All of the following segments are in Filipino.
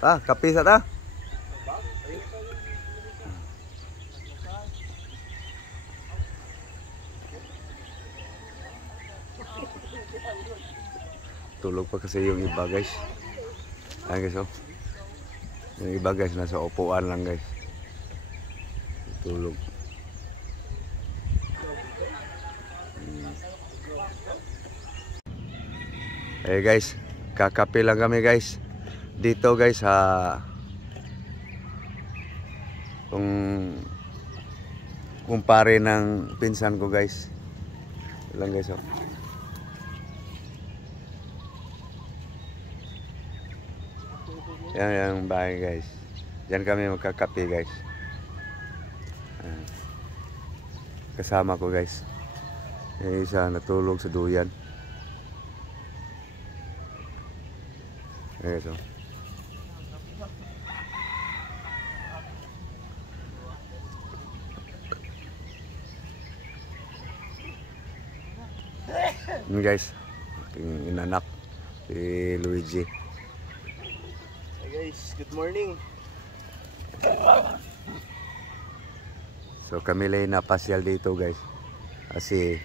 Ah, kape sa ta. Tulog pa kasi yung iba guys. Ayan guys oh. Yung iba guys nasa upuan lang guys. Tulog. Eh guys, kakape lang kami guys. Dito guys sa kumpare ng pinsan ko guys. Lang guys oh. Yan yung bahay guys. Diyan kami magkakape guys. Kasama ko guys. Yung isa natulog sa duyan. Ayan guys oh. Yan guys, aking inanak si Luigi. Hey guys, good morning. So kami lang napasyal dito guys. Kasi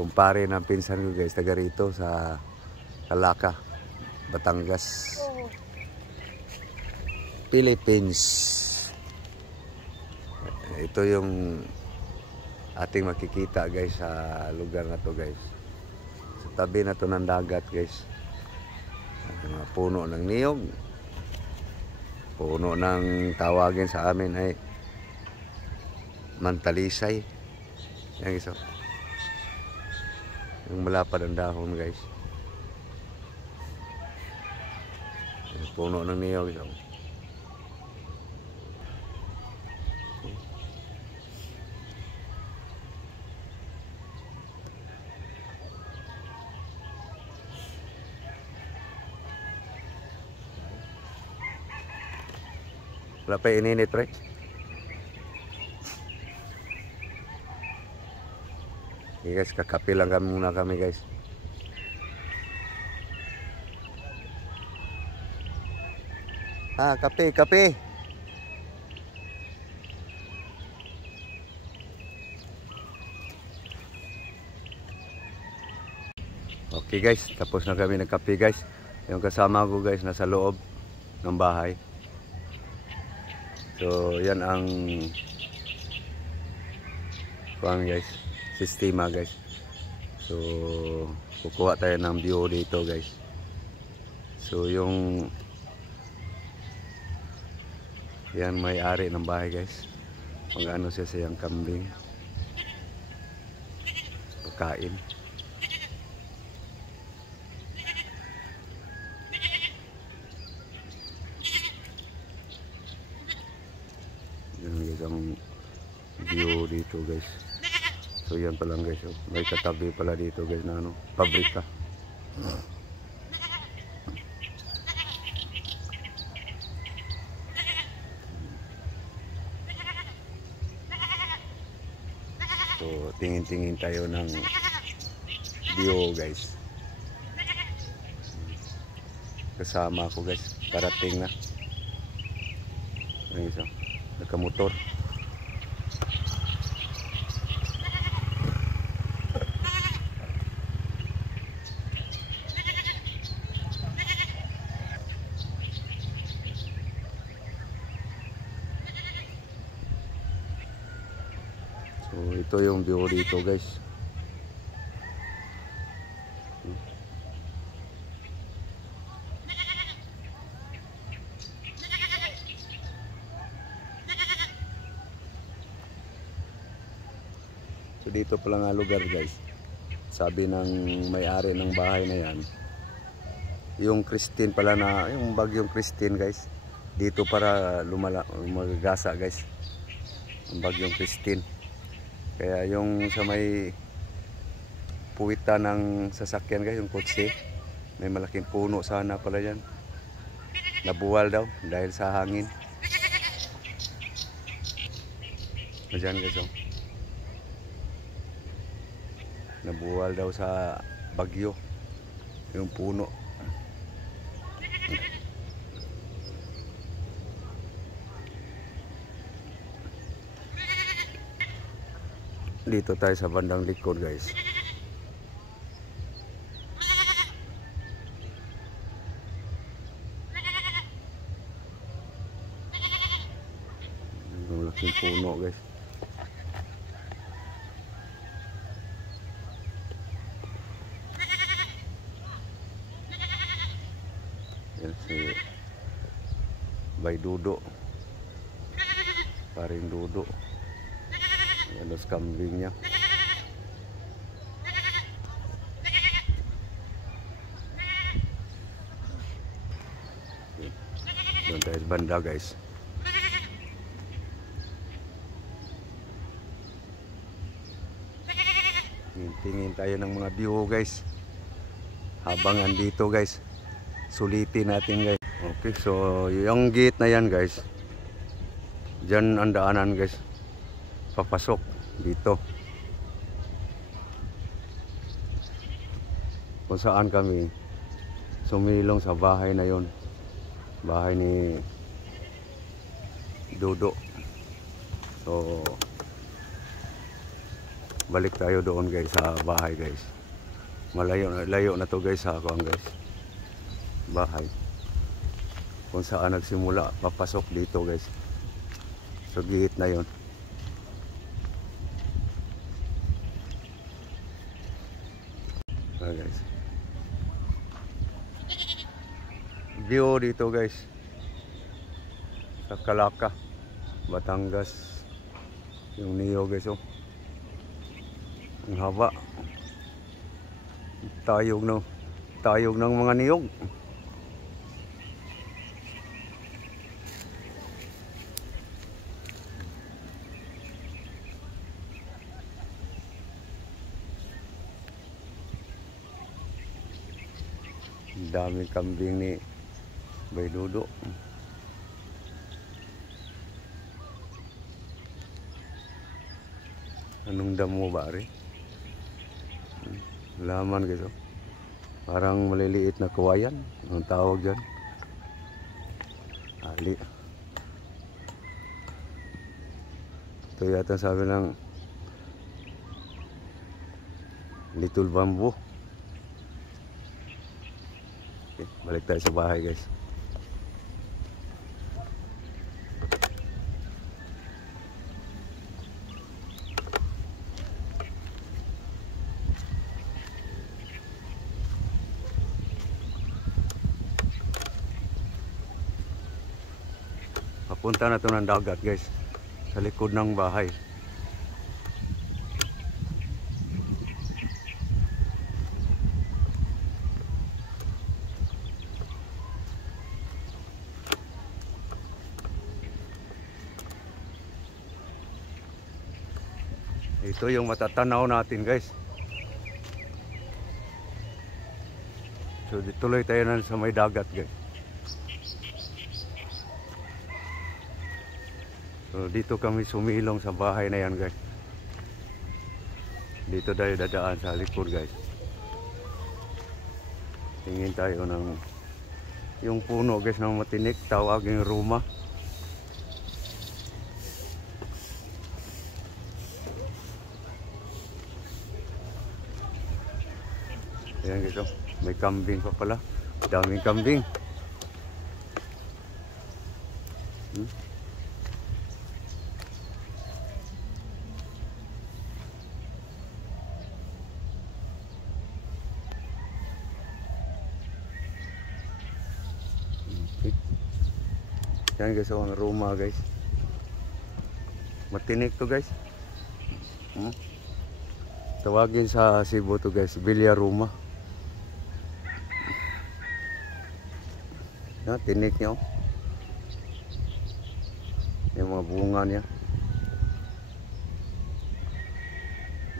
kumpare ng pinsan ko guys, taga rito sa Calaca, Batangas, Philippines. Ito yung ating makikita guys sa lugar na to guys. Sa tabi na to ng dagat guys. Mga puno ng niyog. Puno ng tawagin sa amin ay mantalisay. Yan guys oh. Yung malapad ang dahon guys. Yung puno ng niyog guys oh. Wala pa ininit pre. Okay guys, kakape lang kami muna kami guys. Ah, kape, kape. Okay guys, tapos na kami nagkape guys. Yung kasama ko guys nasa loob ng bahay. So yan ang kuwan guys, sistema guys. So kukuha tayo ng view dito guys. So yung yan may-ari ng bahay guys. Mag-ano siya sa yung kambing. Pagkain. Yan guys ang view dito guys. So yan pa lang guys oh. May katabi pala dito guys na ano, pabrika. So tingin-tingin tayo ng view guys. Kasama ko guys, parating na. Ayan guys oh. Nakamotor. So ito yung view dito guys. So dito pala nga lugar guys. Sabi ng may-ari ng bahay na yan, yung Christine pala na, yung bagyong Christine guys, dito para lumagasa guys, ang bagyong Christine. Kaya yung sa may puwita ng sasakyan guys, yung kotse, may malaking puno sana pala yan. Nabuwal daw dahil sa hangin. Diyan guys oh. Nabuwal daw sa bagyo yung puno. Dito tayo sa bandang likod guys. Ang laking puno guys. Yan si Bay Dudo, Paring Dudo. Yan ang kambing niya. Doon tayo sa banda guys. Tingin tayo ng mga view guys. Habang andito guys, sulitin natin guys. Okay, so yung gate na yan guys, dyan ang daanan guys, papasok dito kung saan kami sumilong sa bahay na yon, bahay ni Dudo. So balik tayo doon guys sa bahay guys. Malayo na to guys sa ako guys, bahay kung saan nagsimula papasok dito guys. So gate na yon. Guys, view dito guys sa Calacca, Batangas, yung Neo guys. Oh, ang haba, tayog ng mga niyog. Daming kambing ni Bay Dudo. Anong damo ba rin? Laman gitu. Parang maliliit na kawayan. Anong tawag dyan? Ali. Ito yata sabi ng little bamboo. Okay, balik tayo sa bahay guys. Papunta na ito ng dagat guys, sa likod ng bahay. Ito yung matatanaw natin guys. So tuloy tayo na sa may dagat guys. So dito kami sumilong sa bahay na yan guys. Dito tayo dadaan sa likod guys. Tingin tayo ng yung puno guys ng matinik, tawaging ruma. Ayan guys, oh, may kambing pa pala. Daming kambing. Yan guys, ang ruma guys. Matinik to guys. Tawagin sa Cebu to guys, Bilya Ruma. Yan, tinik niya oh. Yung mga bunga niya.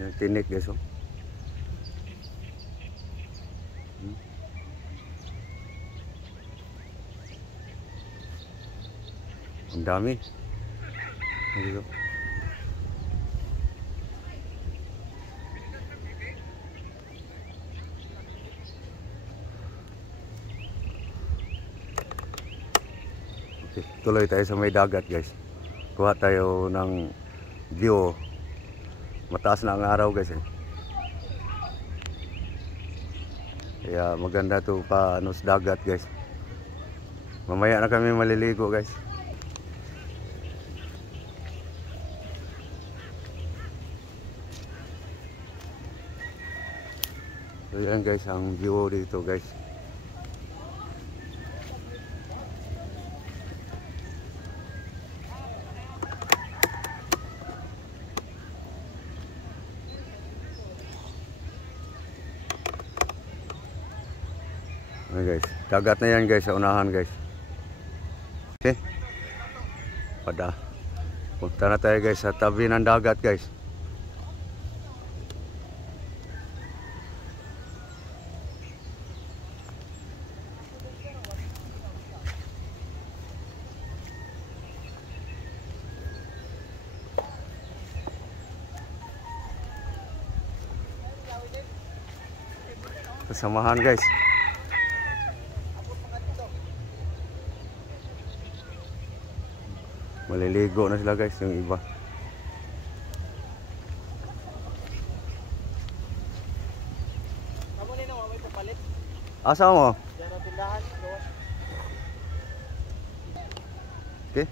Yan, tinik guys oh. Ang dami. Dito. Okay, tuloy tayo sa may dagat guys. Kuha tayo ng view Mataas na ang araw guys eh. Kaya maganda to pa ano, sa dagat guys. Mamaya na kami maliligo guys. So yan guys ang view dito guys. Ayan guys, dagat na yan guys sa unahan guys. Okay. Punta na tayo guys sa tabi ng dagat guys. Kasamahan guys. Maliligo na sila guys yung iba. Kamu nino may papalit. Asa mo? Yan ang tindahan. Okay.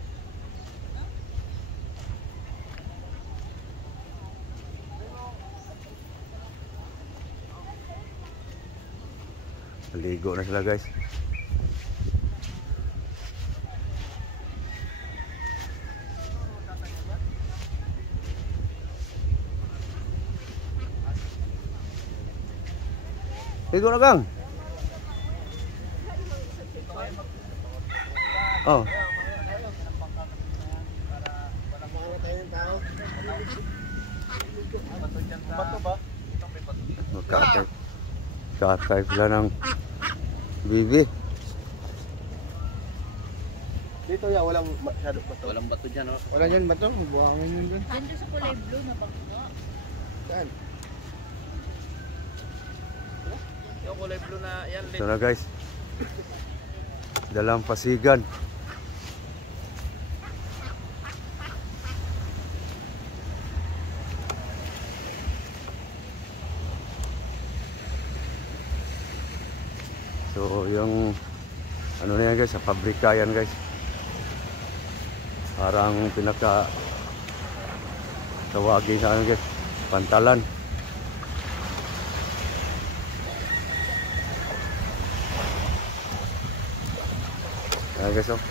Maligo na sila guys. Ligo na kang. Oh. Bato ba? Kakay pala ng bibi. Dito ya walang masyado bato. Walang bato dyan, oh. Wala dyan bato, buhangin yun dyan. Diyan sa kulay blue na bangka. Saan? Yung kulay blue na yan, Ito na guys. Dalampasigan. So yung ano na yan guys, sa pabrika yan guys. Parang pinaka tawagin sa ano guys, pantalan. Ayan guys, oh.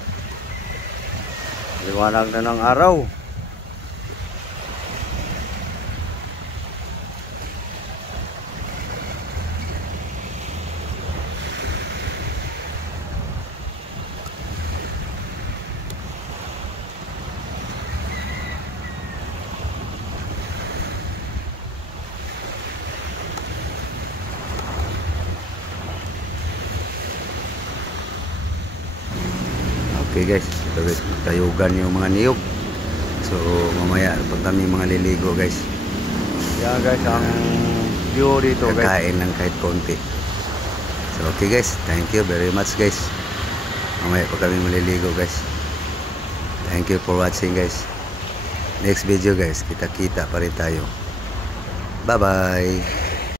Liwanag na ng araw. Okay guys, ito guys, tayugan yung mga niyog. So mamaya pag kami mga liligo guys. Yan guys, ang view dito guys. Kakain lang kahit konti. So okay guys, thank you very much guys. Mamaya pag kami maliligo guys. Thank you for watching guys. Next video guys, kita-kita pa rin tayo. Bye bye.